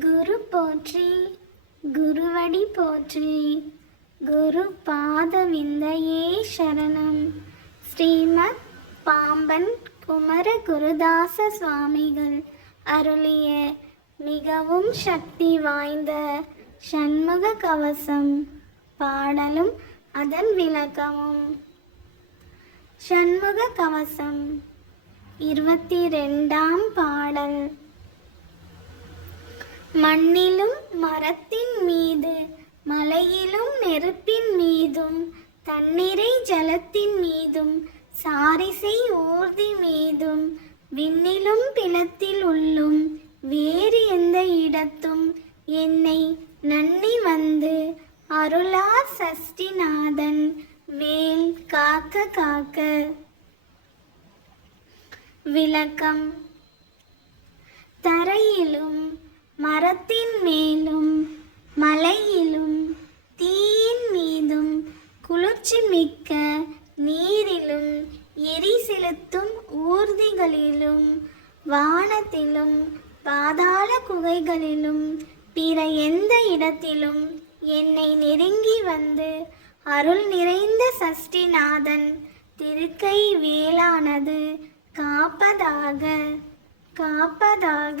குரு போற்றி குருவடி போற்றி. குரு பாதவிந்தையே சரணம். ஸ்ரீமத் பாம்பன் குமர குருதாச சுவாமிகள் அருளிய மிகவும் சக்தி வாய்ந்த சண்முக கவசம் பாடலும் அதன் விளக்கமும். சண்முக கவசம் இருபத்தி ரெண்டாம் பாடல். மண்ணிலும் மரத்தின் மீது மலையிலும் நெருப்பின் மீதும் தண்ணீரை ஜலத்தின் மீதும் சாரிசை ஊர்தி மீதும் விண்ணிலும் பிணத்தில் உள்ளும் வேறு எந்த இடத்தும் என்னை நன்னி வந்து அருளா சஷ்டிநாதன் வேல் காக்க காக்க. விளக்கம். தரையிலும் மரத்தின் மேலும் மலையிலும் தீயின் மீதும் குளிர்ச்சி மிக்க நீரிலும் எரி செலுத்தும் ஊர்திகளிலும் வானத்திலும் பாதாள குகைகளிலும் பிற எந்த இடத்திலும் என்னை நெருங்கி வந்து அருள் நிறைந்த சஷ்டிநாதன் திருக்கை வேளானது காப்பதாக காப்பதாக.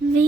vì